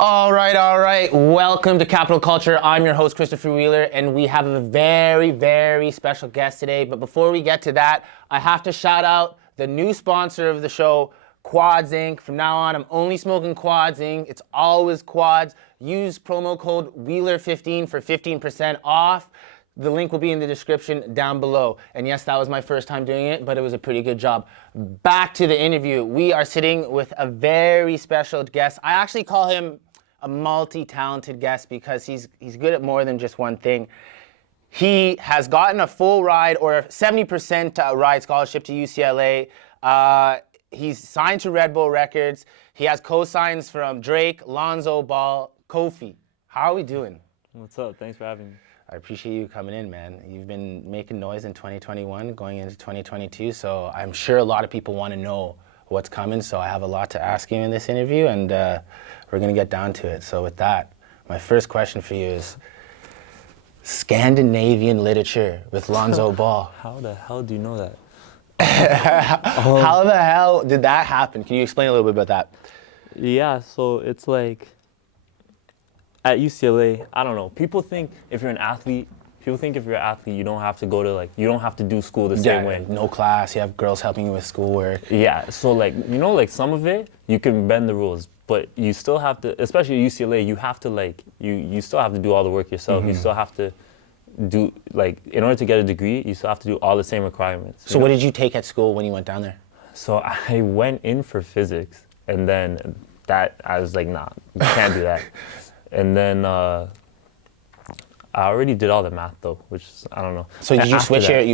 All right. Welcome to Capital Culture. I'm your host, Christopher Wheeler, and we have a very, very special guest today. But before we get to that, I have to shout out the new sponsor of the show, Quads Inc. From now on, I'm only smoking Quads Inc. It's always Quads. Use promo code Wheeler15 for 15% off. The link will be in the description down below. And yes, that was my first time doing it, but it was a pretty good job. Back to the interview. We are sitting with a very special guest. I actually call him a multi-talented guest because he's good at more than just one thing. He has gotten a full ride or a 70% ride scholarship to UCLA. He's signed to Red Bull Records. He has co-signs from Drake, Lonzo, Kofi. How are we doing? What's up? Thanks for having me. I appreciate you coming in, man. You've been making noise in 2021, going into 2022, so I'm sure a lot of people want to know what's coming, so I have a lot to ask you in this interview, and we're going to get down to it. So with that, my first question for you is Scandinavian literature with Lonzo Ball. How the hell do you know that? How the hell did that happen? Can you explain a little bit about that? Yeah, so it's like at UCLA, I don't know. People think if you're an athlete, you don't have to go to you don't have to do school the same way. No class, you have girls helping you with schoolwork. Yeah, so some of it, you can bend the rules, but you still have to, especially at UCLA, you have to you still have to do all the work yourself. Mm-hmm. You still have to do, in order to get a degree, you still have to do all the same requirements. So what did you take at school when you went down there? So I went in for physics, and then I was like, nah, you can't do that. And then I already did all the math though, which I don't know. So did you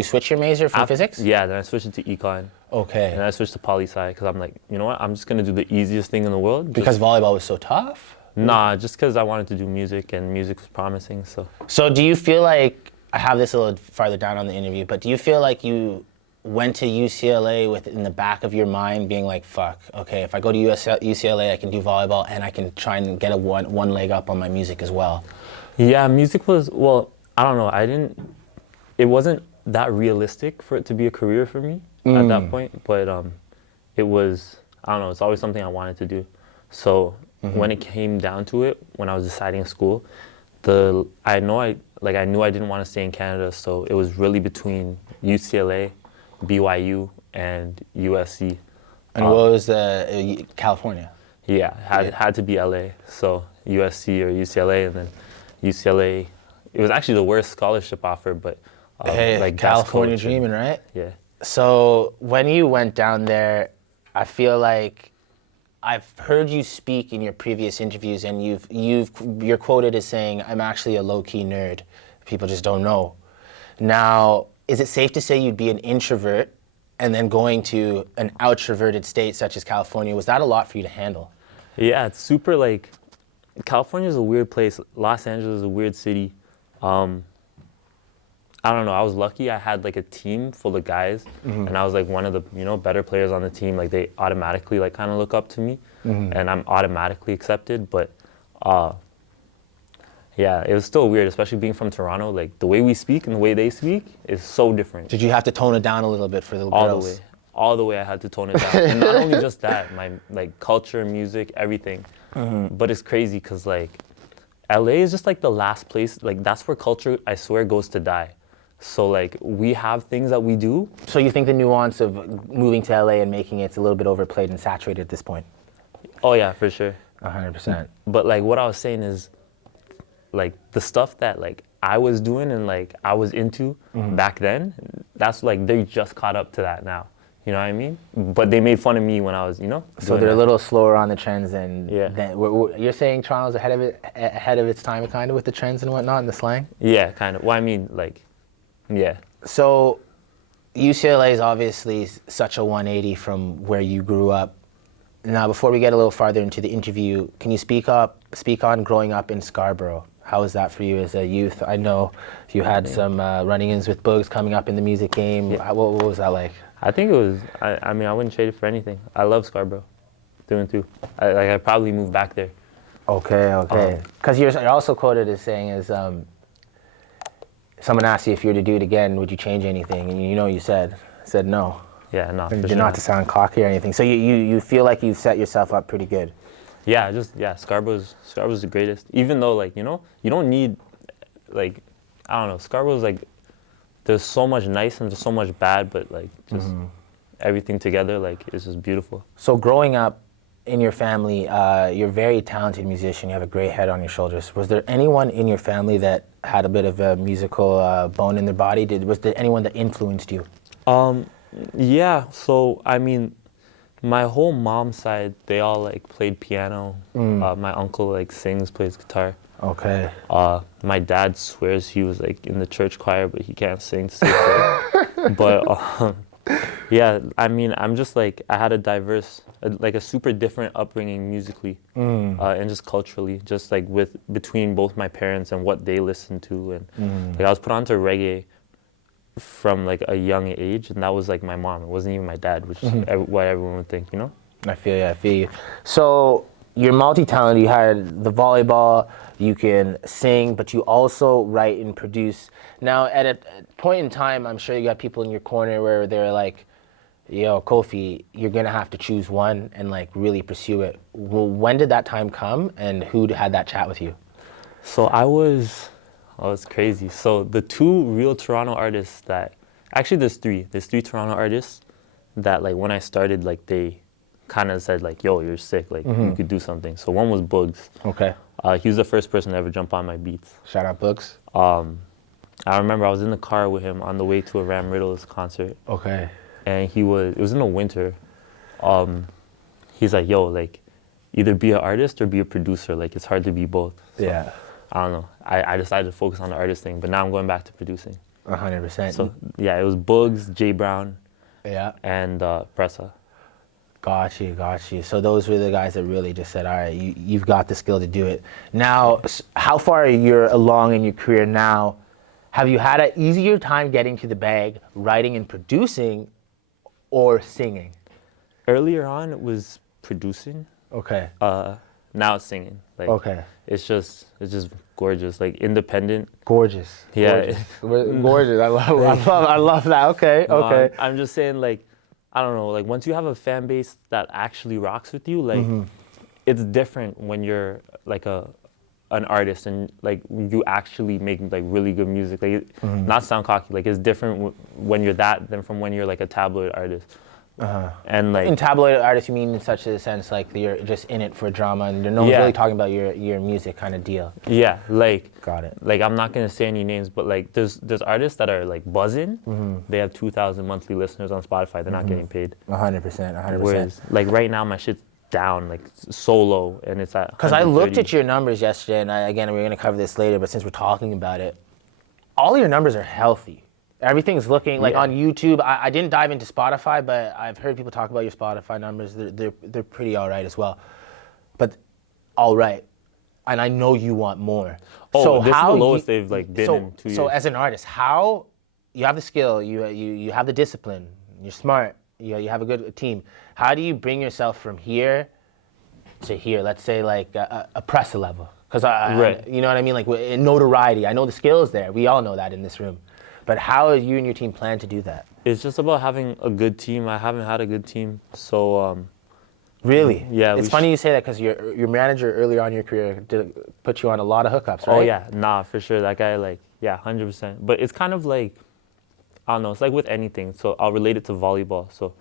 switch your major from physics? Yeah, then I switched it to econ. Okay. And then I switched to poli-sci because I'm like, you know what? I'm just gonna do the easiest thing in the world. Because volleyball was so tough? Nah, just because I wanted to do music and music was promising. So do you feel like, I have this a little farther down on the interview, but do you feel like you went to UCLA with in the back of your mind being like, fuck, okay, if I go to UCLA, I can do volleyball and I can try and get one leg up on my music as well? Yeah, music was, I don't know, it wasn't that realistic for it to be a career for me at that point, but it was, I don't know, it's always something I wanted to do. So when it came down to it, when I was deciding school, I knew I didn't want to stay in Canada, so it was really between UCLA, BYU, and USC. And what was California? Yeah, had to be LA, so USC or UCLA, and then UCLA, it was actually the worst scholarship offer, but California dreaming, right? Yeah. So when you went down there, I feel like I've heard you speak in your previous interviews, and you're quoted as saying, "I'm actually a low-key nerd. People just don't know." Now, is it safe to say you'd be an introvert, and then going to an outroverted state such as California, was that a lot for you to handle? Yeah, it's super California is a weird place. Los Angeles is a weird city. I don't know. I was lucky. I had a team full of guys, and I was one of the better players on the team. They automatically kind of look up to me, and I'm automatically accepted. But yeah, it was still weird, especially being from Toronto. The way we speak and the way they speak is so different. Did you have to tone it down a little bit for the girls? All the way. I had to tone it down. And not only just that, my culture, music, everything. But it's crazy because LA is just the last place. That's where culture, I swear, goes to die. So we have things that we do. So you think the nuance of moving to LA and making it's a little bit overplayed and saturated at this point? Oh yeah, for sure. 100%. But what I was saying is, the stuff that I was doing and I was into back then, that's they just caught up to that now. You know what I mean? But they made fun of me when I was, So they're a little slower on the trends than. Yeah. You're saying Toronto's ahead of its time, kind of, with the trends and whatnot and the slang? Yeah, kind of. Well, I mean, yeah. So UCLA is obviously such a 180 from where you grew up. Now, before we get a little farther into the interview, can you speak on growing up in Scarborough? How was that for you as a youth? I know you had some run-ins with Bugs coming up in the music game. Yeah. What was that like? I think it was, I wouldn't trade it for anything. I love Scarborough, through and through. I'd probably move back there. Okay. Because you're also quoted as saying, someone asked you if you were to do it again, would you change anything? And you said no. Yeah, no, Not to sound cocky or anything. So you feel like you've set yourself up pretty good. Scarborough's the greatest. Even though like, you don't need like, I don't know, Scarborough's like, there's so much nice and there's so much bad, but like just everything together like is just beautiful. So growing up in your family, you're a very talented musician. You have a great head on your shoulders. Was there anyone in your family that had a bit of a musical bone in their body? Was there anyone that influenced you? Yeah. So I mean, my whole mom's side, they all like played piano. My uncle like sings, plays guitar. Okay. My dad swears he was like in the church choir, but he can't sing to save it. But yeah, I mean, I'm just like, I had a diverse, like a super different upbringing musically and just culturally, just like between both my parents and what they listened to. And like I was put onto reggae from like a young age, and that was like my mom. It wasn't even my dad, which is what everyone would think, I feel you. So you're multi-talented. You had the volleyball, you can sing, but you also write and produce. Now, at a point in time, I'm sure you got people in your corner where they're like, yo, Kofi, you're going to have to choose one and like really pursue it. Well, when did that time come, and who had that chat with you? So it's crazy. So the two real Toronto artists actually there's three Toronto artists that like when I started, like they kind of said like, yo, you're sick, like you could do something. So one was Bugs. Okay. He was the first person to ever jump on my beats. Shout out Bugs. I remember I was in the car with him on the way to a Ram Riddles concert. Okay. And it was in the winter. He's like, yo, like either be an artist or be a producer. Like it's hard to be both. So, Yeah. I don't know. I decided to focus on the artist thing, but now I'm going back to producing. 100%. So yeah, it was Bugs, Jay Brown, and Pressa. Got you. So those were the guys that really just said, all right, you've got the skill to do it. Now, how far you're along in your career now? Have you had an easier time getting to the bag, writing and producing, or singing? Earlier on, it was producing. Okay. Now it's singing. Like, okay. It's just gorgeous. Like independent. Gorgeous. Yeah. Gorgeous. I love that. Okay. No, okay. I'm just saying, like, I don't know. Like once you have a fan base that actually rocks with you, like it's different when you're like an artist and like you actually make like really good music. Like not sound cocky. Like it's different when you're that than from when you're like a tabloid artist. And like in tabloid artists, you mean in such a sense like you're just in it for drama and no one's really talking about your music kind of deal. Yeah, like got it. Like I'm not gonna say any names, but like there's artists that are like buzzing. They have 2,000 monthly listeners on Spotify. They're not getting paid. 100%. Whereas like right now my shit's down like so low and it's at. Because I looked at your numbers yesterday, and again we're gonna cover this later, but since we're talking about it, all your numbers are healthy. Everything's looking like on YouTube. I didn't dive into Spotify, but I've heard people talk about your Spotify numbers. They're pretty all right as well. But all right, and I know you want more. Oh, so this how is the lowest they've like been in 2 years. So as an artist, how you have the skill, you have the discipline, you're smart, you have a good team. How do you bring yourself from here to here? Let's say like a Pressa level, because you know what I mean, like in notoriety. I know the skill is there. We all know that in this room. But how do you and your team plan to do that? It's just about having a good team. I haven't had a good team, so. Really? Yeah. It's funny you say that because your manager earlier on in your career did put you on a lot of hookups, right? Oh yeah, nah, for sure. That guy, like, yeah, 100%. But it's kind of like, I don't know. It's like with anything. So I'll relate it to volleyball. So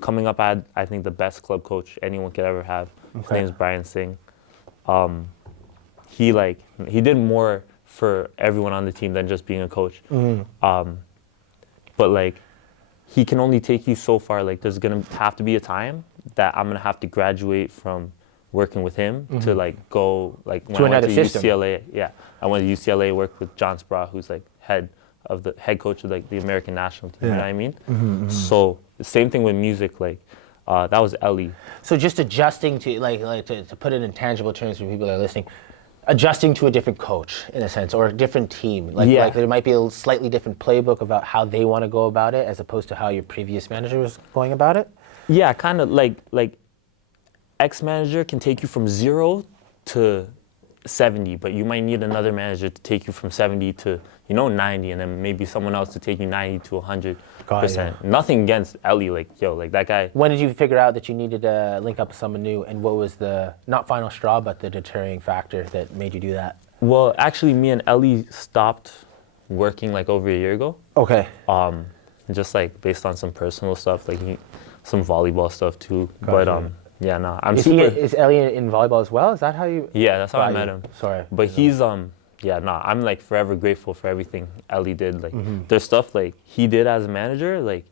coming up, I think the best club coach anyone could ever have. His name's Brian Singh. He did more for everyone on the team than just being a coach. But like he can only take you so far. Like there's gonna have to be a time that I'm gonna have to graduate from working with him to like go like when to I went to system. UCLA. Yeah, I went to UCLA, worked with John Scarborough, who's like head coach of like the American national team. You know what I mean? So the same thing with music. Like that was Ellie. So just adjusting to to put it in tangible terms for people that are listening. Adjusting to a different coach, in a sense, or a different team. Like there might be a slightly different playbook about how they want to go about it as opposed to how your previous manager was going about it? Yeah, kind of like ex-manager can take you from 0 to 70, but you might need another manager to take you from 70 to 90, and then maybe someone else to take you 90 to 100%. Nothing against Ellie, like that guy. When did you figure out that you needed to link up with someone new, and what was the not final straw, but the deterring factor that made you do that? Well, actually, me and Ellie stopped working like over a year ago. Okay. Just like based on some personal stuff, like some volleyball stuff too. Gotcha. But yeah, no, I'm Is super. is Ellie in volleyball as well? Is that how you? Yeah, that's how I Got met you. him. Sorry. But he's yeah, no, I'm like forever grateful for everything Ellie did. Like there's stuff like he did as a manager, like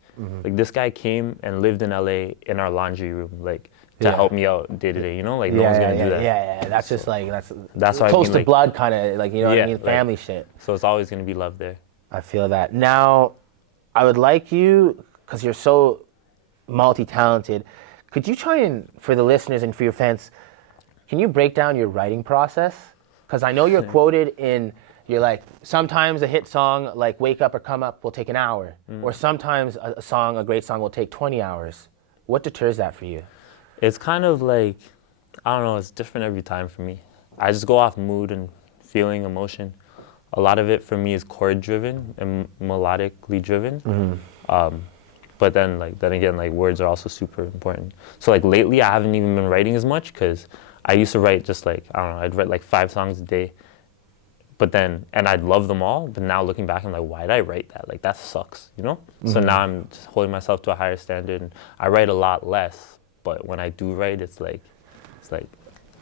this guy came and lived in LA in our laundry room, like to help me out day to day, like no one's gonna do that. Yeah. That's just like That's what I close mean, to like, blood kind of, like, you know what I yeah, mean, like- family shit. So it's always gonna be love there. I feel that. Now, I would like you, because you're so multi-talented, could you try and, for the listeners and for your fans, can you break down your writing process? Because I know you're quoted in, you're like, sometimes a hit song like Wake Up or Come Up will take an hour, or sometimes a great song will take 20 hours. What deters that for you? It's kind of like, I don't know, it's different every time for me. I just go off mood and feeling, emotion. A lot of it for me is chord driven and melodically driven. But then again, like words are also super important. So like lately I haven't even been writing as much because I used to write just like, I don't know, I'd write like 5 songs a day. But then, and I'd love them all, but now looking back, I'm like, why did I write that? Like that sucks, So now I'm just holding myself to a higher standard, and I write a lot less. But when I do write, it's like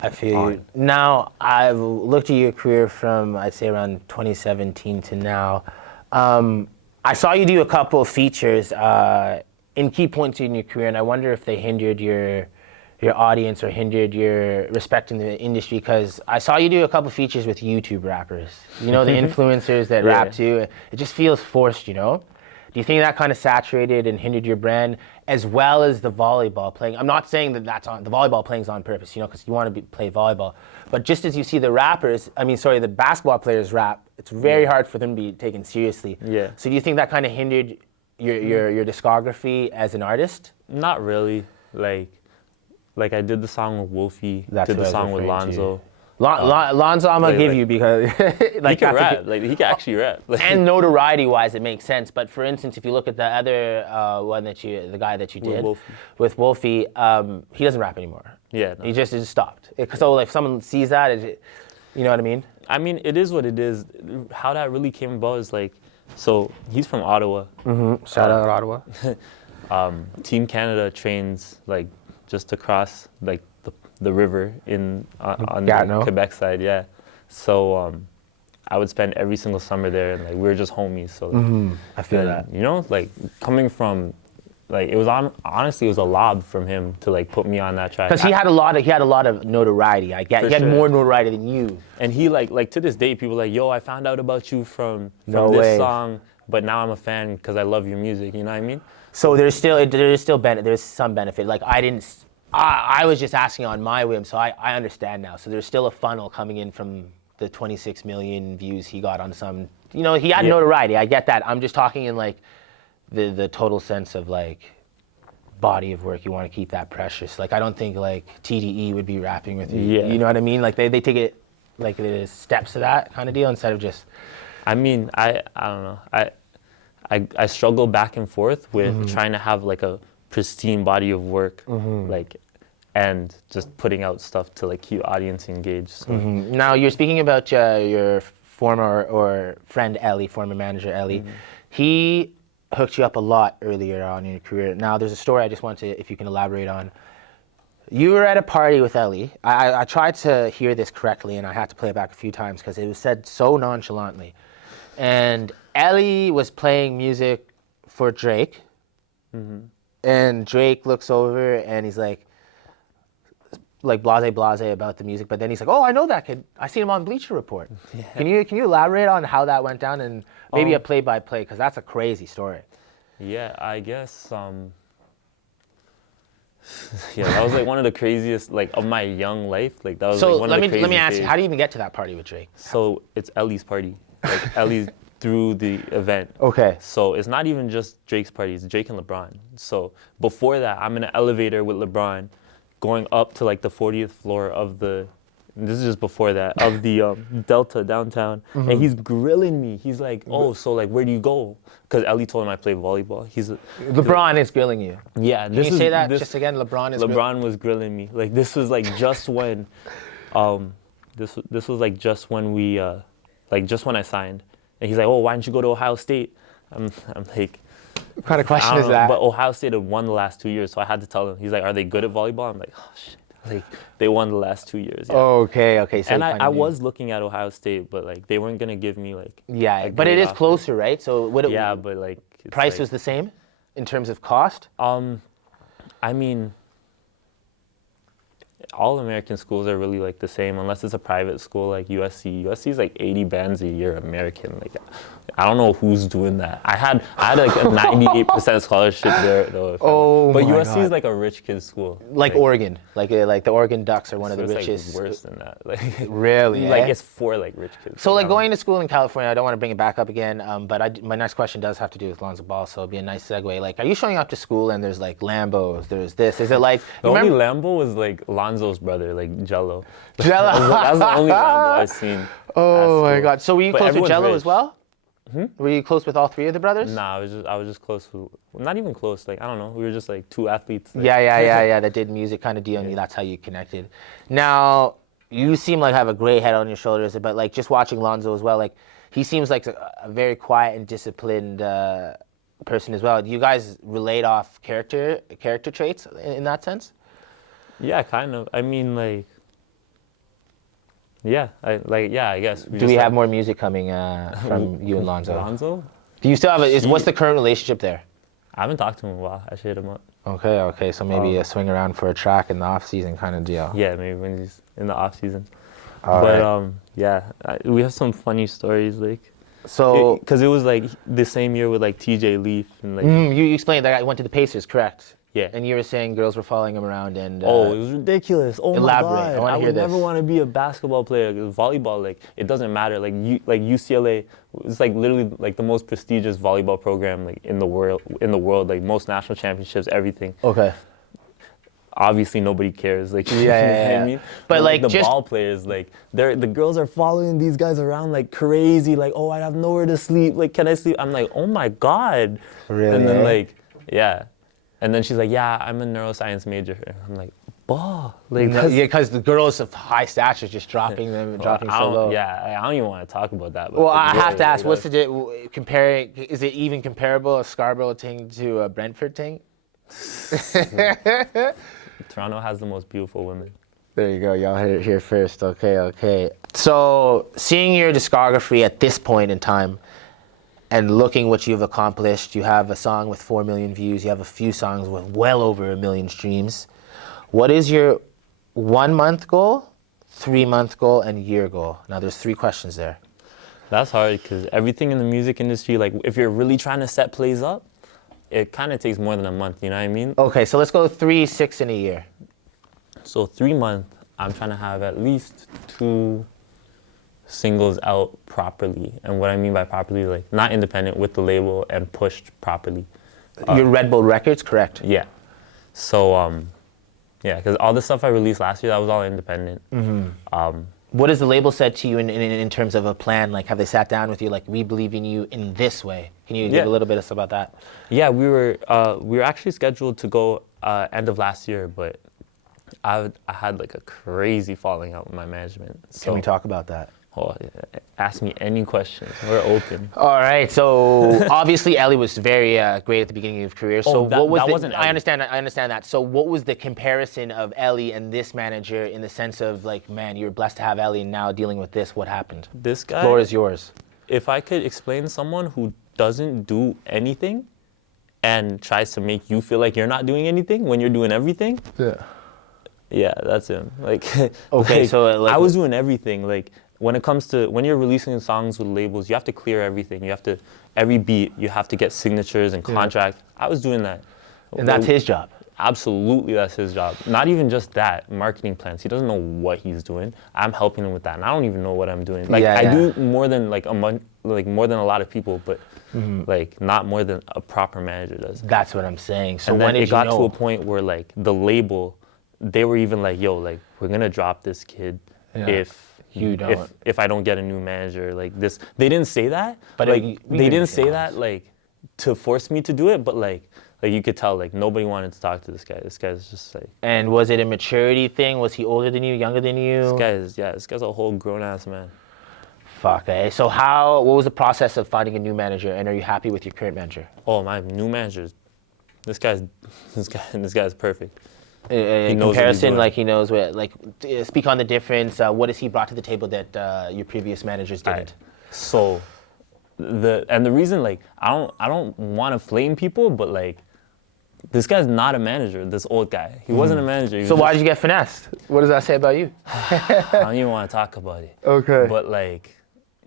I feel you. Now, I've looked at your career from, I'd say, around 2017 to now. I saw you do a couple of features in key points in your career, and I wonder if they hindered your audience or hindered your respect in the industry, because I saw you do a couple of features with YouTube rappers. The influencers that rap too. It just feels forced, Do you think that kind of saturated and hindered your brand, as well as the volleyball playing? I'm not saying that the volleyball playing's on purpose, because you want to play volleyball. But just as you see the the basketball players rap, it's very hard for them to be taken seriously. Yeah. So do you think that kind of hindered your discography as an artist? Not really. Like I did the song with Wolfie, did the song with Lonzo. Lonzo, I'm gonna give you, because he can rap. He can actually rap. And notoriety-wise, it makes sense. But for instance, if you look at the other one the guy that you did with Wolfie, he doesn't rap anymore. Yeah, no. He just stopped. So if someone sees that, you know what I mean? I mean, it is what it is. How that really came about is so he's from Ottawa. Shout out Ottawa. Team Canada trains just across the river on the Quebec side, yeah. So I would spend every single summer there, and we were just homies. So I feel that. Coming from it was honestly it was a lob from him to put me on that track. Because he had a lot of notoriety. He had more notoriety than you. And he to this day people are like, yo, I found out about you from No this way. song, but now I'm a fan because I love your music. You know what I mean? So there's some benefit. I was just asking on my whim, so I understand now. So there's still a funnel coming in from the 26 million views he got on some. He had notoriety. I get that. I'm just talking in the total sense of body of work. You want to keep that precious. I don't think TDE would be rapping with you. Yeah. You know what I mean? They take it there's steps to that kind of deal instead of just. I mean, I don't know. I struggle back and forth with trying to have a pristine body of work, and just putting out stuff to keep audience engaged. So. Now you're speaking about your former or friend Ellie, former manager Ellie. He hooked you up a lot earlier on in your career. Now there's a story I just want to, if you can elaborate on. You were at a party with Ellie. I tried to hear this correctly, and I had to play it back a few times because it was said so nonchalantly. And Ellie was playing music for Drake. And Drake looks over and he's like blase about the music, but then he's like, "Oh, I know that kid. I seen him on Bleacher Report." Yeah. Can you elaborate on how that went down, and maybe a play-by-play, because that's a crazy story. Yeah, I guess. Yeah, that was one of the craziest of my young life. That was so one of the craziest let me ask days. you, how do you even get to that party with Drake? So it's Ellie's party. Ellie's through the event. Okay. So it's not even just Drake's party, it's Drake and LeBron. So before that, I'm in an elevator with LeBron going up to the 40th floor of the this is just before that, of the Delta downtown, and he's grilling me. He's like, "Oh, so like, where do you go?" Because Ellie told him I play volleyball. LeBron is grilling you. Yeah. Can you say that just again? LeBron was grilling me. Like this was like just when, this was like just when we, like just when I signed, and he's like, "Oh, why didn't you go to Ohio State?" I'm like, what kind of question is know, that? But Ohio State had won the last 2 years, so I had to tell him. He's like, "Are they good at volleyball?" I'm like, "Oh shit." Like they won the last 2 years. Yeah. Okay. So and I was looking at Ohio State, but like they weren't gonna give me like. Yeah, but it is closer, right? So yeah, but like price was the same in terms of cost. I mean, all American schools are really like the same, unless it's a private school like USC. USC is like 80 bands a year American. Like, I don't know who's doing that. I had like a 98% scholarship there though. But USC is like a rich kid's school. Like Oregon, like the Oregon Ducks are one of the it's richest. Like worse than that. Like really, like it's for like rich kids. So like going to school in California, I don't want to bring it back up again. But my next question does have to do with Lonzo Ball, so it'll be a nice segue. Like, are you showing up to school and there's like Lambos, there's this? Is it like the only Lambo was like Lonzo's brother, like Jello. Jello. That's the only Lambo I've seen. Oh my God! So were you close with Jello as well? Hmm? Were you close with all three of the brothers? Nah, I was just close with, not even close. Like I don't know, we were just like two athletes. Like. Yeah. That did music kind of deal, and that's how you connected. Now you seem like have a gray head on your shoulders, but like just watching Lonzo as well, like he seems like a very quiet and disciplined person as well. Do you guys relate off character traits in that sense? Yeah, kind of. I mean, like. Yeah, I guess. Do we have more music coming from you and Lonzo? Lonzo? Do you still have what's the current relationship there? I haven't talked to him in a while. I should hit him up. Okay. So maybe a swing around for a track in the off season kind of deal. Yeah, maybe when he's in the off season. Right. Yeah, we have some funny stories like. So. Because it was like the same year with like TJ Leaf and like. You explained that I went to the Pacers, correct? Yeah. And you were saying girls were following him around and... it was ridiculous. Oh elaborate. My God. I want to hear this. I would never want to be a basketball player. Volleyball, like, it doesn't matter. Like UCLA, it's like literally like the most prestigious volleyball program like in the world, like most national championships, everything. Okay. Obviously nobody cares. Like, yeah. You know what I mean? But like the ball players, like the girls are following these guys around like crazy. Like, oh, I have nowhere to sleep. Like, can I sleep? I'm like, oh my God. Really? And then like, yeah. And then she's like, yeah, I'm a neuroscience major. And I'm like, bah. Like, because the girls of high stature just dropping so low. Yeah, I don't even want to talk about that. But well, I have to ask, what's the comparing? Is it even comparable, a Scarborough ting to a Brentford ting? Toronto has the most beautiful women. There you go. Y'all heard it here first. Okay. So seeing your discography at this point in time, and looking what you've accomplished, you have a song with 4 million views, you have a few songs with well over 1 million streams. What is your 1 month goal, 3 month goal, and year goal? Now there's 3 questions there. That's hard because everything in the music industry, like if you're really trying to set plays up, it kind of takes more than a month, you know what I mean? Okay, so let's go 3, 6, and a year. So 3 months, I'm trying to have at least 2 singles out properly. And what I mean by properly, like not independent, with the label and pushed properly. Your Red Bull Records, correct? Yeah. So, yeah, because all the stuff I released last year, that was all independent. Mm-hmm. What has the label said to you in terms of a plan? Like, have they sat down with you, like, we believe in you in this way? Can you give a little bit of stuff about that? Yeah, we were actually scheduled to go end of last year, but I had like a crazy falling out with my management. So, can we talk about that? Oh, ask me any questions. We're open. All right. So obviously, Ellie was very great at the beginning of your career. So what was wasn't Ellie. I understand that. So what was the comparison of Ellie and this manager in the sense of like, man, you're blessed to have Ellie, and now dealing with this. What happened? This guy. Floor is yours. If I could explain someone who doesn't do anything, and tries to make you feel like you're not doing anything when you're doing everything. Yeah, that's him. Like, okay, like, so like, I was doing everything. Like, when you're releasing songs with labels, you have to clear everything. You have to, every beat, you have to get signatures and contracts. I was doing that. And that's his job. Absolutely, that's his job. Not even just that, marketing plans. He doesn't know what he's doing. I'm helping him with that, and I don't even know what I'm doing. Like, I do more than like more than a lot of people, but like not more than a proper manager does. That's what I'm saying. So and when then did it got you know? to a point where like the label, they were even like, yo, like we're gonna drop this kid, if you don't. If I don't get a new manager like this. They didn't say that, But like we they couldn't didn't say say honest. that like to force me to do it, but like you could tell like nobody wanted to talk to this guy. This guy's just like And was it a maturity thing? Was he older than you, younger than you? this guy's a whole grown ass man. Fuck, eh? So what was the process of finding a new manager, and are you happy with your current manager? Oh, my new manager, this guy's perfect. In knows what he's comparison, doing. like he knows what, like, speak on the difference. What has he brought to the table that your previous managers didn't? So the reason like I don't want to flame people, but like this guy's not a manager. This old guy, he wasn't a manager. He So was why did you get finessed? What does that say about you? I don't even want to talk about it. Okay. But like,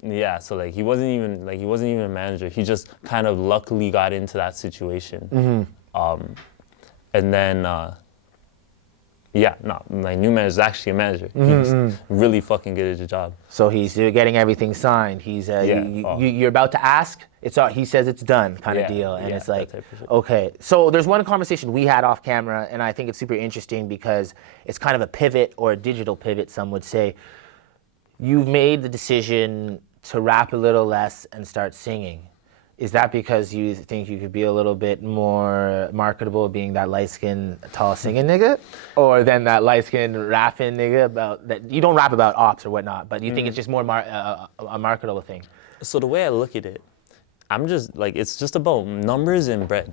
yeah. So like he wasn't even a manager. He just kind of luckily got into that situation. And then my new manager is actually a manager. He's really fucking good at your job. So he's getting everything signed. He's you're about to ask. He says it's done, kind of deal, and it's like, that type of shit. okay. So there's one conversation we had off camera, and I think it's super interesting because it's kind of a pivot or a digital pivot. Some would say you've made the decision to rap a little less and start singing. Is that because you think you could be a little bit more marketable being that light-skinned, tall singing nigga? Or then that light-skinned rapping nigga about that? You don't rap about ops or whatnot, but you think it's just more a marketable thing? So the way I look at it, I'm just like, it's just about numbers and bread.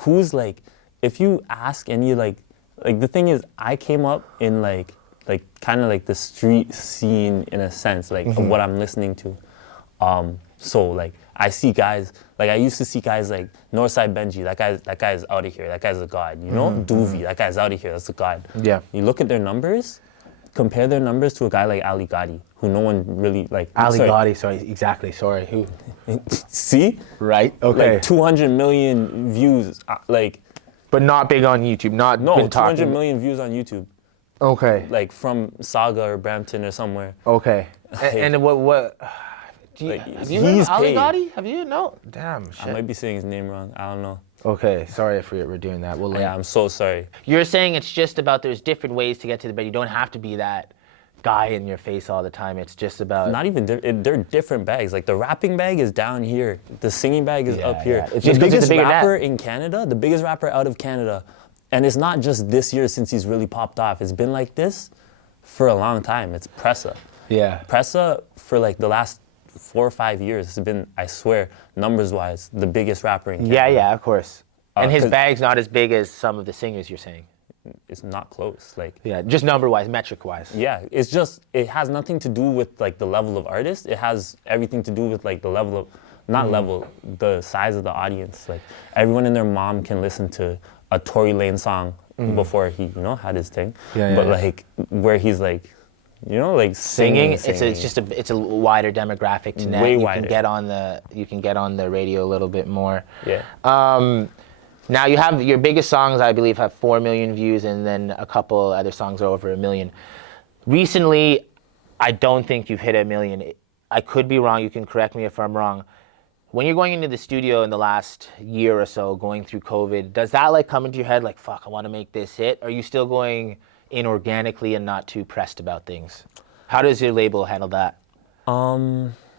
Who's like, if you ask any like the thing is, I came up in like kind of like the street scene in a sense, like of what I'm listening to. So like I see guys, like I used to see guys like Northside Benji, that guy's out of here, that guy's a god, you know? Doovie, that guy's out of here, that's a god. Yeah. You look at their numbers, compare their numbers to a guy like Ali Gotti, who no one really like. Ali Gotti, sorry, exactly, sorry, who? See? Right, okay. Like 200 million views, like. But not big on YouTube, not No, been 200 talking. million views on YouTube. Okay. Like from Saga or Brampton or somewhere. Okay. And what? Do you, Like, have you heard he's of Ali paid. Gotti? Have you? No. Damn, shit. I might be saying his name wrong, I don't know. Okay, sorry if we're doing that. We'll Yeah, I'm so sorry. You're saying it's just about there's different ways to get to the bed. You don't have to be that guy in your face all the time. It's just about Not even, they're different bags. Like the rapping bag is down here. The singing bag is up here. It's The just 'cause it's a biggest bigger net. rapper in Canada, the biggest rapper out of Canada, and it's not just this year since he's really popped off. It's been like this for a long time. It's Pressa. Yeah. Pressa for like the last 4 or 5 years has been, I swear, numbers-wise, the biggest rapper in Canada. Yeah, of course. And his 'cause- bag's not as big as some of the singers you're saying. It's not close. Like, Yeah, just number-wise, metric-wise. yeah, it's just, it has nothing to do with like the level of artist. It has everything to do with like the level of, not level, the size of the audience. Like everyone and their mom can listen to a Tory Lane song before he, had his thing. But like where he's like, like Singing, singing. it's a wider demographic to net. Way you wider. You can get on the radio a little bit more. Yeah. Now you have your biggest songs, I believe, have 4 million views, and then a couple other songs are over 1 million. Recently, I don't think you've hit 1 million. I could be wrong. You can correct me if I'm wrong. When you're going into the studio in the last year or so, going through COVID, does that like come into your head like, fuck, I want to make this hit? Or are you still going in organically and not too pressed about things? How does your label handle that?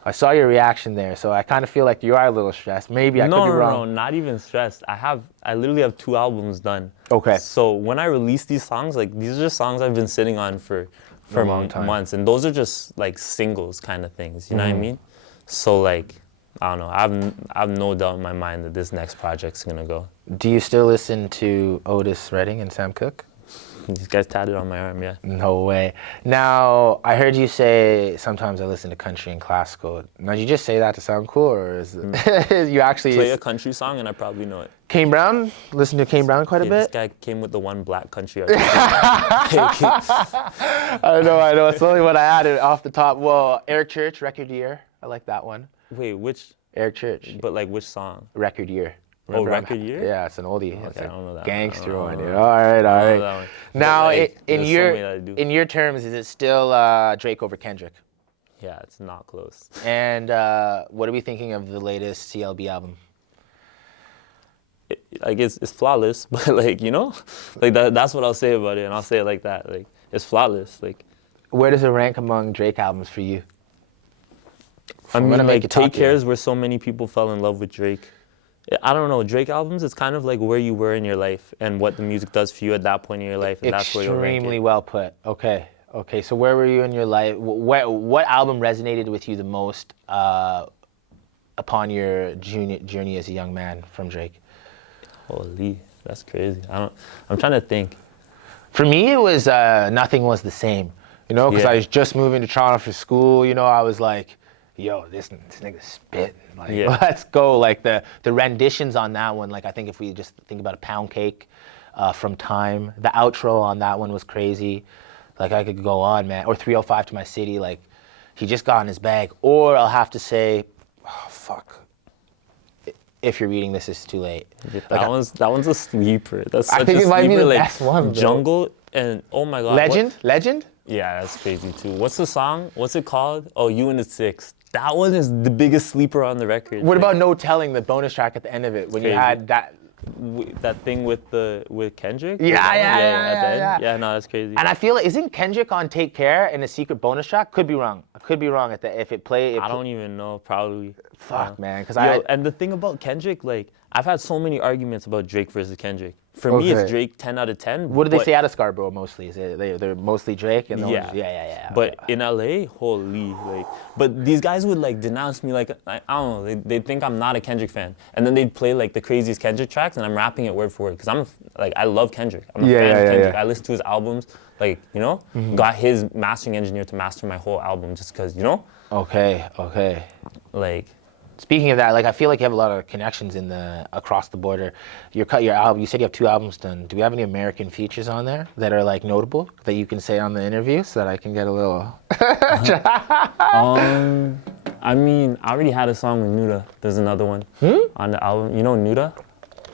I saw your reaction there, so I kind of feel like you are a little stressed. Maybe I could be wrong. No, not even stressed. I literally have 2 albums done. Okay. So when I release these songs, like these are just songs I've been sitting on for a long time. months, and those are just like singles kind of things. You know what I mean? So like, I don't know. I have no doubt in my mind that this next project's gonna go. Do you still listen to Otis Redding and Sam Cooke? These guys tatted on my arm, yeah. No way. Now, I heard you say sometimes I listen to country and classical. Now, did you just say that to sound cool, or is it, you actually... Play a country song and I probably know it. Kane Brown? Listen to Kane Brown quite a This bit? guy came with the one black country artist. I know. It's only what I added off the top. Well, Eric Church, Record Year. I like that one. Wait, which? Eric Church, But like which song? Record Year. Oh, Remember, Record Year? Yeah, it's an oldie. Okay, It's I don't know that. gangster I one, don't dude. know. All right. know that one. Now, But, like, in there's so many that I do. in your terms, is it still Drake over Kendrick? Yeah, it's not close. And what are we thinking of the latest CLB album? Like it's flawless, but like like that's what I'll say about it, and I'll say it like that. Like it's flawless. Like Where does it rank among Drake albums for you? I I'm gonna mean, make like you talk Take here. Care is where so many people fell in love with Drake. I don't know, Drake albums, it's kind of like where you were in your life and what the music does for you at that point in your life, and that's where you'll rank Extremely it. well put. Okay. So where were you in your life? What album resonated with you the most upon your journey as a young man from Drake? Holy, that's crazy. I'm trying to think. For me, it was Nothing Was the Same. You know, because Yeah. I was just moving to Toronto for school. You know, I was like, yo, this nigga spit. Like, Yeah. let's go. Like the renditions on that one. Like I think if we just think about a Pound Cake from Time, the outro on that one was crazy. Like I could go on, man. Or 305 to My City. Like he just got in his bag. Or I'll have to say, oh fuck. If you're reading this, it's too late. Yeah, Like, that one's a sleeper. That's I such think a it might be sleeper, the like, best one, bro. Jungle and oh my god. what- Legend? Yeah, that's crazy too. What's the song? What's it called? Oh, You and the Six. That one is the biggest sleeper on the record. What about No Telling, the bonus track at the end of it, when you Crazy. had that? That thing with Kendrick? Yeah, That one? yeah, at the yeah, end? yeah. Yeah, no, that's crazy. And I feel like, isn't Kendrick on Take Care in a secret bonus track? Could be wrong. I could be wrong at the if it play. I don't even know, probably. Fuck, man, because Yo, and the thing about Kendrick, like, I've had so many arguments about Drake versus Kendrick. For me, it's Okay. Drake 10 out of 10. What do they but- say out of Scarborough mostly? Is it they're mostly Drake and Yeah. yeah. But in LA, holy, like, but these guys would like denounce me like, I don't know, they think I'm not a Kendrick fan. And then they'd play like the craziest Kendrick tracks and I'm rapping it word for word. Cause I love Kendrick. I'm a fan of Kendrick. I listen to his albums, like, you know, got his mastering engineer to master my whole album just cause, you know, Okay. like, Speaking of that, like I feel like you have a lot of connections across the border. Your album. You said you have 2 albums done. Do we have any American features on there that are like notable that you can say on the interview so that I can get a little? I mean, I already had a song with Nuda. There's another one on the album. You know Nuda?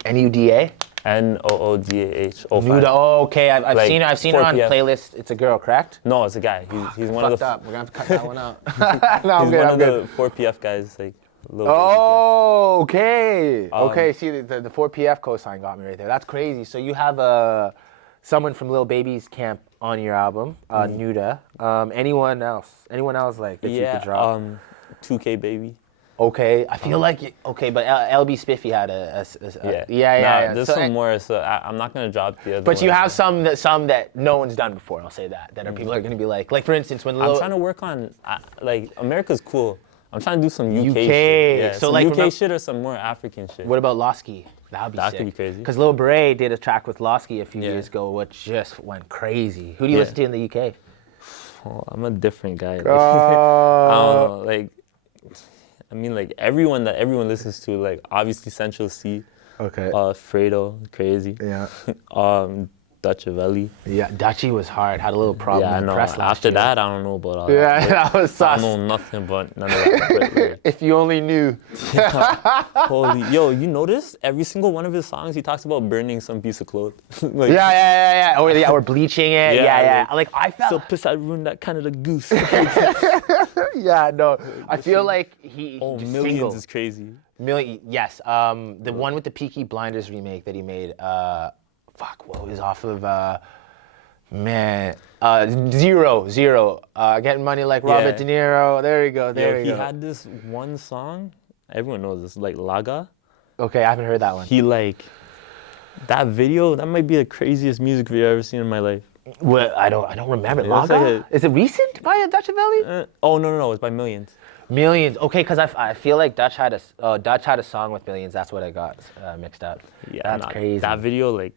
NUDA. Noodah. 05. Nuda. Oh, okay. I've Like, seen her. I've seen her on 4PF. playlist. It's a girl, correct? No, it's a guy. He's one of Fucked the up. We're gonna have to cut that one out. No, I'm he's good. one I'm of good. the 4PF guys, like little baby Oh, okay. Okay, see, the 4PF cosign got me right there. That's crazy. So you have someone from Lil Baby's camp on your album, Nuda. Anyone else? Anyone else like that you yeah, could drop? 2K baby. Okay, I feel like okay, but LB Spiffy had yeah. There's So, some more, so I'm not gonna drop the other. but you ones. have some that no one's done before. I'll say that are people are gonna be like for instance when I'm trying to work on like America's cool. I'm trying to do some UK, UK. shit. Yeah, So, some like, UK shit or some more African shit. What about Losky? That would be That sick. could be crazy. Because Lil Bray did a track with Losky a few Yeah. years ago, which just went crazy. Who do you listen to in the UK? Oh, I'm a different guy. Like, I don't know, like, I mean, like everyone listens to, like obviously Central C, Okay. Fredo, crazy. Yeah. Dutch Valley. Yeah, Dutchy was hard. Had a little problem Yeah, I in the know. press last After year. that, I don't know about all Yeah, that. that was I sus. don't know nothing but none of that. But, like, If you only knew. holy, yo, you notice every single one of his songs, he talks about burning some piece of cloth. Like, Yeah. Or bleaching it. Yeah. Like I felt. so pissed I ruined that Canada goose. Yeah, no. I feel like he. Oh, just Millions single. is crazy. Yes. The one with the Peaky Blinders remake that he made. What was off of? Zero. Getting money like Robert De Niro. There you go. There Yo, you he go. had this one song, everyone knows this, like Laga. Okay, I haven't heard that one. He like, that video, that might be the craziest music video I've ever seen in my life. Well, I don't remember. It looks Laga? like Is it recent by Dutch Valley? No, it's by Millions. Millions. Okay, because I feel like Dutch had a song with Millions. That's what I got mixed up. Yeah, That's crazy. That video, like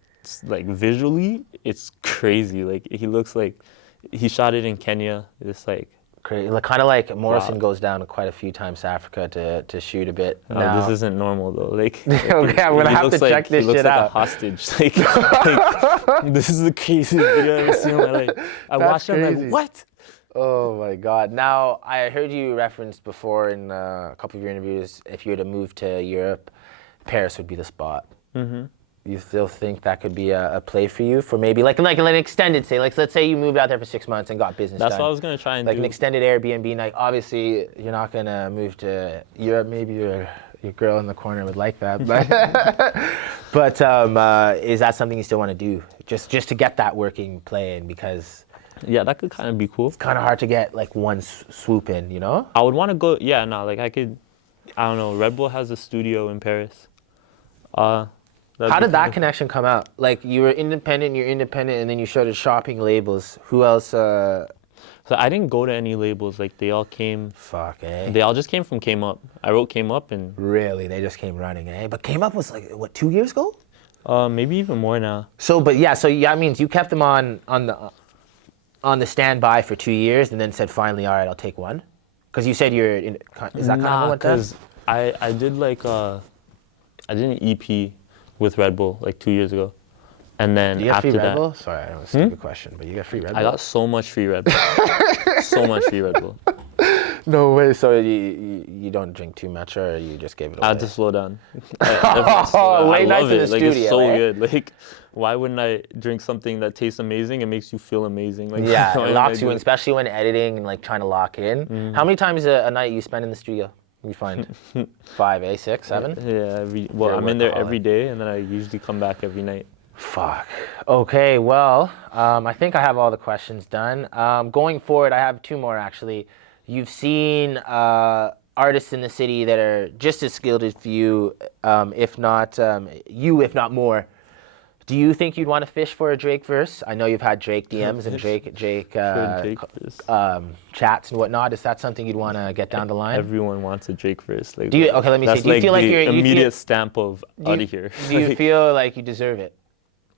visually, it's crazy. Like he looks like, he shot it in Kenya. It's like, Crazy. Kind of like Morrison Wow. goes down quite a few times to Africa to shoot a bit. Now, this isn't normal though. Like, Okay, I'm gonna he have to looks check this he looks shit like out. a hostage. Like, this is the craziest video I've ever seen in my life. I That's watched it, I'm crazy. like, what? Oh my God. Now, I heard you referenced before in a couple of your interviews, if you were to move to Europe, Paris would be the spot. Mm-hmm. You still think that could be a play for you for maybe like an extended stay? Like, let's say you moved out there for 6 months and got business That's done. what I was gonna try and Like do. an extended Airbnb night. Obviously, you're not gonna move to Europe. Maybe your girl in the corner would like that, but is that something you still want to do? Just to get that working playing because Yeah, that could kind of be cool. Kind of hard to get like one swoop in, you know? I would want to go. Yeah, no, like I could. I don't know. Red Bull has a studio in Paris. How did that connection come out? Like you were independent, you're independent, and then you started shopping labels. Who else? So I didn't go to any labels. Like they all came. Fuck, eh? They all just came from Came Up. I wrote Came Up and. Really, they just came running, eh? But Came Up was like what, 2 years ago? Maybe even more now. So that means you kept them on the standby for 2 years, and then said finally, all right, I'll take one. Because you said is that kind of what because I did like I did an EP with Red Bull like 2 years ago, and then you get after free Red that, Bull? Sorry, I don't know, it's a stupid question, but you got free Red Bull? I got so much free Red Bull, so much free Red Bull. No way. So you don't drink too much, or you just gave it away? I had to slow down. Late nights in the like, studio, it's so eh? good. Like, why wouldn't I drink something that tastes amazing and makes you feel amazing? Like, Yeah, why it wouldn't I locks do you in, it? especially when editing and like trying to lock in. How many times a night you spend in the studio? You find 5, 6, 7? Yeah, You're a I'm in there workaholic. every day, and then I usually come back every night. Fuck. Okay, well, I think I have all the questions done. Going forward, I have 2 more actually. You've seen artists in the city that are just as skilled as you, if not more. Do you think you'd want to fish for a Drake verse? I know you've had Drake DMs and Drake chats and whatnot. Is that something you'd want to get down the line? Everyone wants a Drake verse. Like, Do you? Okay, let me see. that's Do you like feel like the you're immediate stamp of out of here? Do you feel like you deserve it?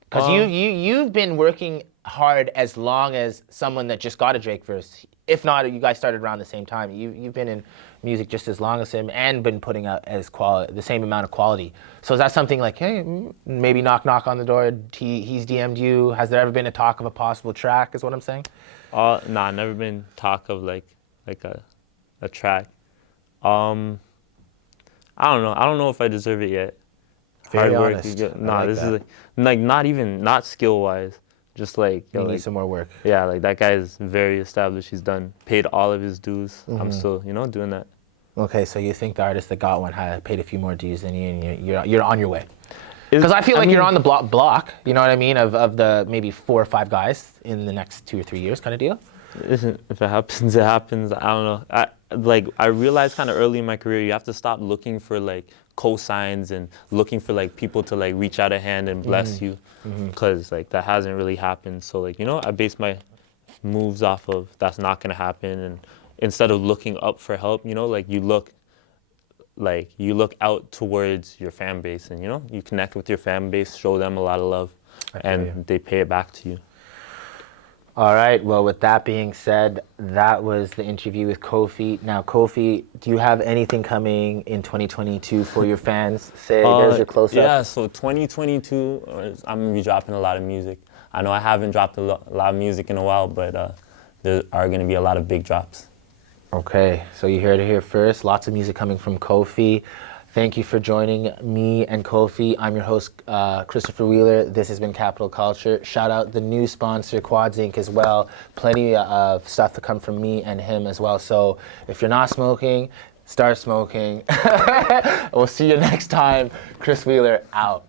Because you've been working hard as long as someone that just got a Drake verse. If not, you guys started around the same time. You've been in music just as long as him and been putting out the same amount of quality. So is that something like, hey, maybe knock on the door, he's DM'd you? Has there ever been a talk of a possible track, is what I'm saying? Nah, never been talk of like a track. I don't know. I don't know if I deserve it yet. Very Hard work. honest. Nah, like this that. is like not skill wise. Just like, You yo, need like, some more work. yeah, like that guy is very established. He's paid all of his dues. I'm still, doing that. Okay, so you think the artist that got one had paid a few more dues than you, and you're on your way. Because I feel like you're on the block, you know what I mean, of the maybe 4 or 5 guys in the next 2 or 3 years kind of deal. Listen, if it happens, it happens. I don't know. I realized kind of early in my career, you have to stop looking for like cosigns and looking for like people to like reach out a hand and bless you, because like that hasn't really happened. So like, I base my moves off of that's not gonna happen, and instead of looking up for help, like you look out towards your fan base, and you connect with your fan base, show them a lot of love, and they pay it back to you. All right, well, with that being said, that was the interview with Kofi. Now, Kofi, do you have anything coming in 2022 for your fans? Say, there's your close-up. Yeah, so 2022, I'm going to be dropping a lot of music. I know I haven't dropped a lot of music in a while, but there are going to be a lot of big drops. Okay, so you heard it here first. Lots of music coming from Kofi. Thank you for joining me and Kofi. I'm your host, Christopher Wheeler. This has been Capital Culture. Shout out the new sponsor, Quads Inc. as well. Plenty of stuff to come from me and him as well. So if you're not smoking, start smoking. We'll see you next time. Chris Wheeler out.